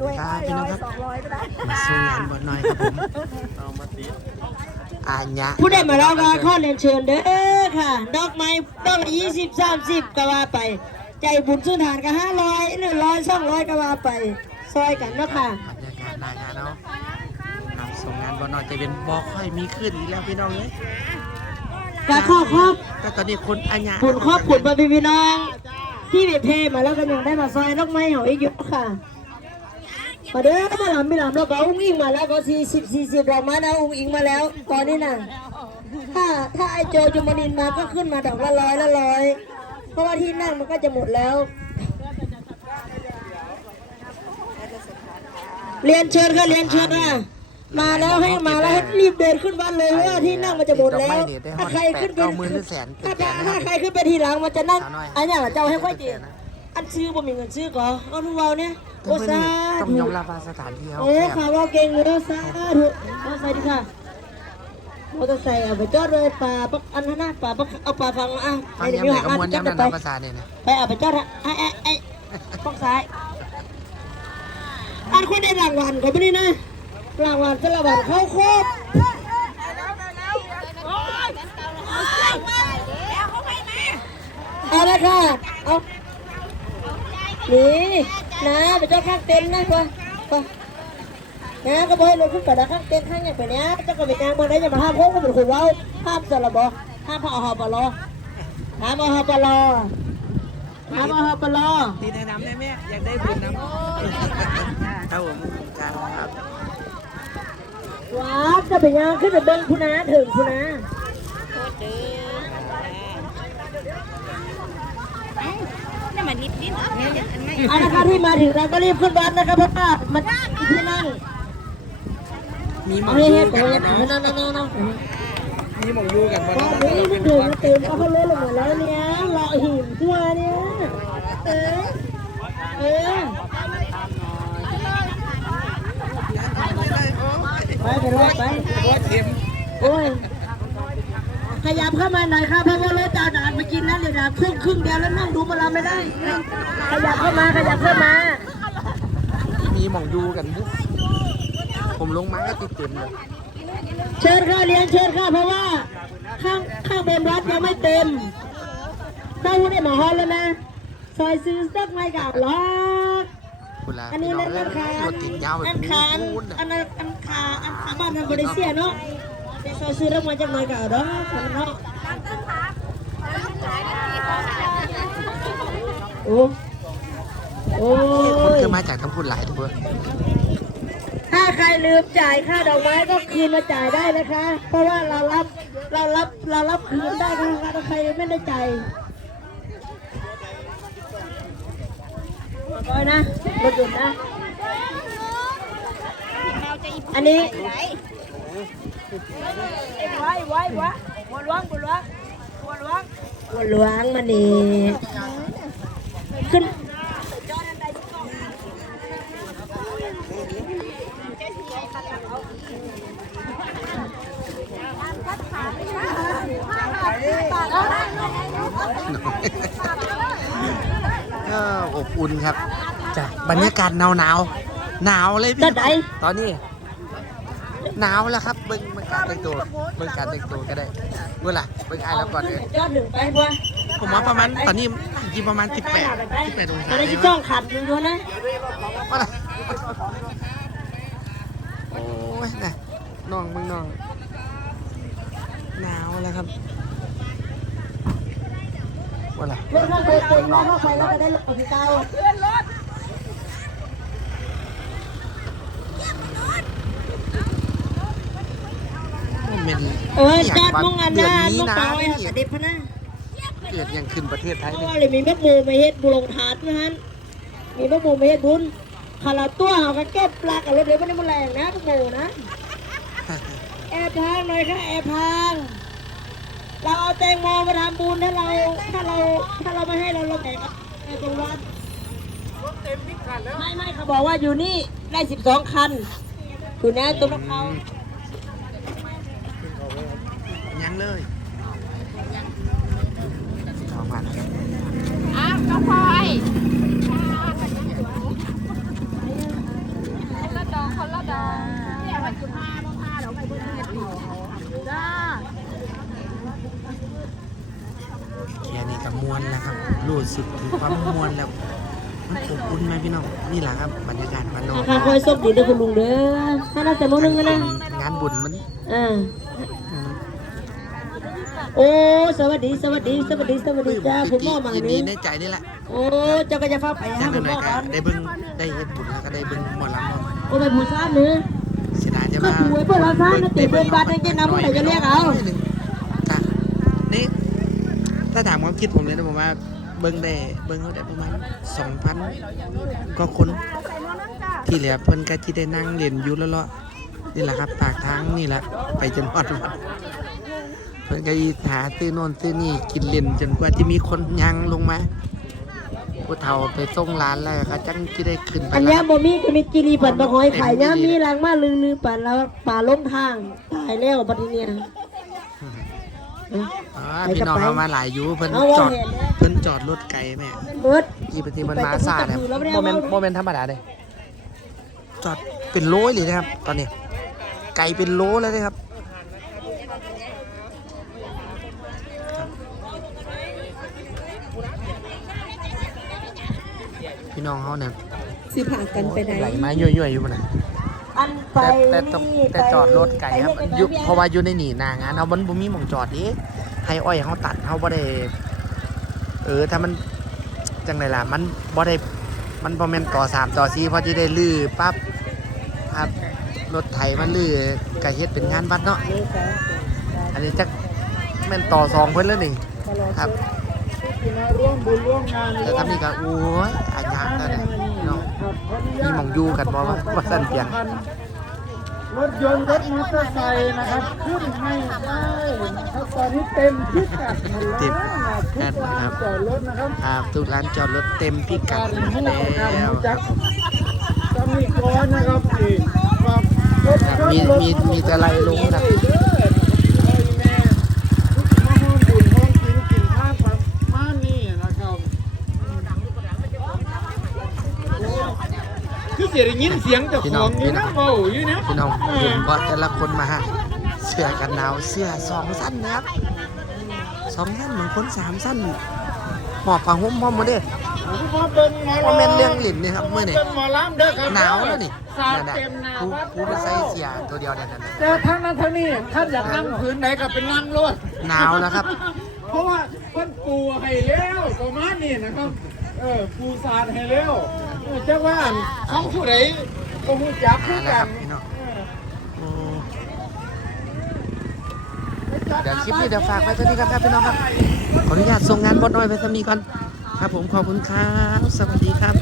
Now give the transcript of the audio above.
สวัสดีครับพี่น้องครับสองร้อยก็ได้มาสู้งานบอลหน่อยครับผมอาญะผู้ใดมาแล้วก็ข้อเรียนเชิญเด้อค่ะ ดอกไม้ดอกละยี่สิบสามสิบก็ว่าไป ใจบุญสุนทานก็ห้าร้อยหนึ่งร้อยสองร้อยก็ว่าไป ซอยกันเนาะค่ะ บรรยากาศหนางานเนาะนำส่งงานบอลหน่อยจะเป็นบอค่อยมีขึ้นอีกแล้วพี่น้องเลยก็ขอขอบแต่ตอนนี้คนอาญะคุณขอบคุณมาพี่น้อง ที่เวทเพมาแล้วก็ยังได้มาซอยดอกไม้เหาอีกเยอะค่ะ มาเด้อมาหลำไม่หลำแล้วก็อุ้งอิงมาแล้วก็สี่สิบสี่สิบดอกไม้นะอุ้งอิงมาแล้ว ตอนนี้น่ะถ้าถ้าไอโจจุมานินมาก็ขึ้นมาดอกละร้อยละร้อยเพราะว่าที่นั่งมันก็จะหมดแล้ว เรียนเชิญค่ะเรียนเชิญค่ะมาแล้วให้มาแล้วให้รีบเดินขึ้นบ้านเลยเพราะว่าที่นั่งมันจะหมดแล้ว ถ้าใครขึ้นไปเก้าหมื่นหรือแสนถ้าแสนนะคถ้ารับใครขึ้นไปทีหลังมันจะนั่งอันนี้เจ้าให้ค่อยจีอันซื้อบ่มีเงินซื้อก่อเอาทุกเราเนี่ย โอซาต้องธุยอมรับว่าสถานที่เขาโอ้แคบ ข่าวว่าเก่งเลยซาธุเอาใส่ดิค่ะมอเตอร์ไซค์เอาไปจอดเลยป่าปักอันนั้นนะป่าปักเอาป่าฟังอะฟังไอ้ยังเดี๋ยวไงมีกระหางมวลจอยัดงไปนันนับภาษาเนี่ยนะไปเอาไปจอดฮะไอ้ไอ้ไอ้ปักซ้ายอันคนได้รางวัลเขาไม่ได้นะรางวัลจะรางวัลเข้าครบเอาละค่ะเอานี่ นะไปจอดข้างเต็นท์นะกว่าว่านะก็บอกให้ลงขึ้นไปนะข้างเต็นท์ข้างอย่างไปเนี้ยเจ้าก็ไปงานเมื่อไหร่จะมาห้ามพวกก็เป็นคนเว้าห้ามสระบอห้ามพอหอปลอห้ามพอหอปลอห้ามพอหอปลอตีในน้ำได้ไหมอยากได้บุญน้ำครับผมครับว้าจะไปงานขึ้นไปเบิ้งพุนาถึงพุนา นี่มันนิดนิดเนี่ยอันไม่เอาละครับที่มาถึงเราก็รีบขึ้นบัสนะครับเพราะว่ามันที่นั่งมีมเองให้ยูกันนะนั่นนั่นนั่นนั่มีมองยูกันบอลตอนนี้มันดื่มาเต็มเอาเขาเล่นลงหมดแล้วเนี่ยรอหิมทั่วเนี่ยเออเออไปไปรถไปเต็มโอ้ย ขยับเข้ามาหน่อยครับเพราะว่ารถจะเอาด่านไปกินแล้วเดี๋ยวด่านครึ่งครึ่งเดียวแล้วนั่งดูมาเราไม่ได้ ขยับเข้ามาขยับเข้ามา มีหมองยูกันบุ๊ผมลงมาก็ติดเต็มเลยเชิญค่ะเรียนเชิญค่ะเพราะว่า ข้างข้างบนวัดยังไม่เต็มเข้าได้หมาฮอนแล้วนะซอยซื้อสักไม้กับล็อกคุณละอันนี้นั่นอันคารถติดยาวแบบอันนี้คารพูนอันนั้นอันคาอันคาบ้านทางบริเซียเนาะ แต่ซอยซื้อสักไม้จากไม้กับล็อกคนเนาะโอ้โอ้คนยคือมาจากทั้งพูนหลายทุกคนถ้าใครลืมจ่ายค่าดอกไม้ก็คืนมาจ่ายได้นะคะ เพราะว่าเรารับเรารับเรารับคืนได้นะคะถ้าใครไม่ได้จ่ายร้อยนะรถยนต์นะอันนี้ ไว้ไว้ไว้บัวหลวงบัวหลวงบัวหลวงหัวหลวงมันนี่ขึ้นก็อบอุ่นครับจากบรรยากาศหนาวหนาวหนาวเลยพี่จะไหนตอนนี้ หนาวแล้วครับเบิ่งเบิ่งการแต่งตัวเบิ่งการแต่งตัวก็ได้เมื่อไหร่เบิ่งไอ้แล้วก่อนเลยยอดหนึ่งไปบัวผมว่าประมาณตอนนี้กี่ประมาณ 18 18องศาอะไรใช่ที่ไหมจ้องขัดอยู่ด้วยนะว่าอะไรโอ้ยน่ะน้องมึงน้องหนาวแล้วครับว่าอะไรรถข้างบนเต็มรถข้างไฟแล้วก็ได้รถของเก่ามัน เป็นเออจอดมุ่งอันเดือนนั้นนี้มุ่งนะเปล่าไอ้นี่หัดเด็บพะนะเกิดยังขึ้นประเทศไทยเพราะเลยว่าเลยมีแม่หมูมาเฮ็ดบุลงถาดนะฮะมีแม่หมูมาเฮ็ดบุญขนาดตัวเขาก็เก็บปลากับรถเดี๋ยวไม่ได้มาแรงนะแม่หมูนะแอบทางหน่อยค่ะแอบทางเราเอาแตงโมมาทำบุญถ้าเราถ้าเราถ้าเราไม่ให้เราเราแบกไปตรงวัดไม่ไม่เขาบอกว่าอยู่นี่ได้สิบสองคันคุณนะตรงนั้นเขา เลยอามารับอ้าวน้องพลอยคนละดองคนละดองเนี่ยมันคือผ้าผ้าเดี๋ยวไปเบิ้ลเงินอีกจ้าแค่นี้ก็มวนแล้วครับรู้สึกถึงความมวลแล้วมันขอบคุณไหมพี่น้องนี่แหละครับบรรยากาศบ้านนอกค่ะคอยสบดีเด้อคุณลุงเด้อถ้าเราแต่โมนึงนะงานบุญมันอ่า โอ้สวัสดีสวัสดีสวัสดีสวัสดีจ้าคุณหมอมายินดีนี้ในใจนี่แหละโอ้เจ้าก็จะฟ้าไปจัหางคุณหหมน่ออยก็ก่อนได้เบิ่งได้เฮ็ดบุญแล้วก็ได้เบิ่งหมอลำเนาะโอ้ไปผู้ซ่านเนื้อ เสียดายจะก็มาป่วยเพื่อเราซ่านนะติดเป็นบาดในเจนน้ำไหนจะเรียกเอาค่ะนี่ถ้าถามความคิดผมเลยนะผมว่าเบิ่งได้เบิ่งเขาได้ประมาณ2,000ก็คนที่เหลือเพิ่นก็ที่ได้นั่งเล่นอยู่แล้วเลาะนี่แหละครับปากทางนี่แหละไปจนฮอดวัด เพิ่นก็อีหาซื้อโน่นซื้อนี่กินเล่นจนกว่าจะมีคนยังลงมาผู้เฒ่าไปส่งร้านแล้วก็จังที่ได้ขึ้นไปอันแล้เนี้ยวบ่มีก็มีกิรีปัดบะหอยไข่ย่ามีรังมาลือลือปัดแล้วป่าล้มทางตายแล้วบัดนี้เนี่ยอ๋อพี่น้องเขามาหลายอยู่เพิ่นเอาจว่าอดเห็นแล้วเพิ่นจอดรถไกลแม่เบิดกี่ปฏิมันมาไปกระทืบซาเนี่ยกระทืบแล้วไม่ได้โมเมนต์เอาโมเมนต์ธรรมดาเลยจอดเป็นโลเลยนะครับ ตอนนี้ไกลเป็นโลแล้วนะครับ พี่น้องเขาเนี่ยสิผ่ากันไปไหน ไหลมาย่อยๆอยู่มันนะอันไปแต่แต่ต้องนี่แต่จอดรถไกลครับไปอยุไปเพราะว่าอยู่ในหนีหนางานเขามันบ่มีหม่องจอดเด้ให้อ้อยเขาตัดเขาบ่ได้เออถ้ามันจังไดล่ะมันบ่ได้มันบ่แม่นต่อสามต่อสี่พอที่ได้ลื้อปั๊บครับรถไถมันลื้อก็เฮ็ดเป็นงานวัดเนาะอันนี้จักแม่นต่อสองเพิ่นแล้วนี่ครับ ร่วมบุญร่วมงานแต่ถ้ามีก็โอ้ยอาญากแล้วเนี่ยเนาะมีหม่องอยู่กันบ่ว่าว่าซั่นเพียงรถยนต์รถมอเตอร์ไซค์นะครับขึ้นไม่ได้นะครับตอนนี้เต็มพิกัดหมดเต็แล้วมนะทุกครับร้านจอดรถนะครับครับทุกร้านจอดรถเต็มพิกักาดรให้แล้การวรู้จักตำหนิก้อนนะครับนี่ครับรถครับมีมีมีแต่ไล่ลงครับ เด้อไอ้แม่ทุกมาห้องบุญห้องกินกินข้าวครับมานี่นะครับคือ เสียงยินเสียงจากของอยู่นะเบาอยู่นะพี่น้องเห็นว่าแต่ละคนมาฮะเสื้อกันหนาวเสื้อสองสั้นนะครับสองสั้นบางคนสามสั้นหมอบผ้าห่มพร้อมหมาเด้มาเบิ่งหมอว่าแม่นเรื่องหลินนี่ครับเมื่อนี่เบิ่งหมอลำเด้อครับหนาวแล้วนี่สาดนั่นน่ะเต็มหนาผู้วัดผู้ไปใส่เสียตัวเดียวเนี่ยนั่นน่ะแต่ทั้งนั้นทั้งนี้ท่านอยากนั่งพื้นไหนก็เป็นนั่งรถหนาวแล้วครับ เพราะว่าเพิ่นปูให้แล้วประมาณนี้นะครับเออปูสาดให้แล้ว เออจะว่าเขาผู้ใดก็มูจับคือนั่นแหละคกันบพี่น้องเดี๋ยวคลิปนี้เดี๋ยวฝากไว้เท่านี้ครับครับพี่น้องครับ ขออนุญาตส่งงานบดน้อยไปสมีก่อน ครับผมขอบคุณครับ สวัสดีครับ